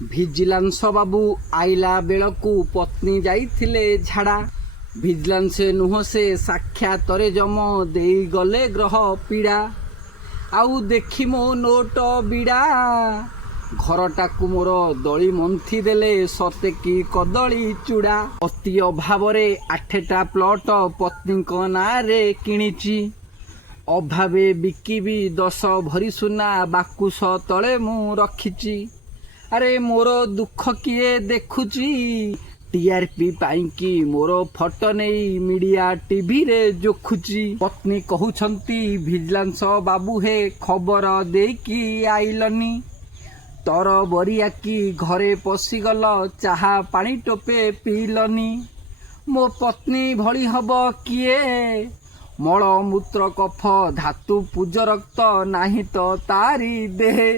Vigilance ବାବୁ ଆଇଲା ବେଳକୁ ପତ୍ନୀ ଯାଇଥିଲେ ଝାଡ଼ା। ଭିଜିଲାନ୍ସ ନୁହଁ ସେ ସାକ୍ଷାତରେ ଜମ ଦେଇଗଲେ ଗ୍ରହ ପୀଡ଼ା। ଆଉ ଦେଖି ମୋ ନୋଟ ବିଡ଼ା ଘରଟାକୁ ମୋର ଦଳି ମନ୍ଥି ଦେଲେ ସତେ କି କଦଳୀ ଚୂଡ଼ା। ଅତି ଅଭାବରେ 8ଟା ପ୍ଲଟ ପତ୍ନୀଙ୍କ ନାଁରେ କିଣିଛି। ଅଭାବେ ବିକିବି 10 ଭରି ସୁନା ବାକୁସ ତଳେ ମୁଁ ରଖିଛି। ଆରେ ମୋର ଦୁଃଖ କିଏ ଦେଖୁଛି? ଟିଆରପି ପାଇଁକି ମୋର ଫଟୋ ନେଇ ମିଡ଼ିଆ ଟିଭିରେ ଯୋଖୁଛି। ପତ୍ନୀ କହୁଛନ୍ତି ଭିଜିଲାନ୍ସ ବାବୁ ହେ ଖବର ଦେଇକି ଆଇଲନି। ତରବରିଆକି ଘରେ ପଶିଗଲ ଚାହା ପାଣି ଟୋପେ ପିଇଲନି। ମୋ ପତ୍ନୀ ଭଳି ହବ କିଏ? ମଳମୂତ୍ର କଫ ଧାତୁ ପୂଜ ରକ୍ତ ନାହିଁ ତ ତାରି ଦେହେ।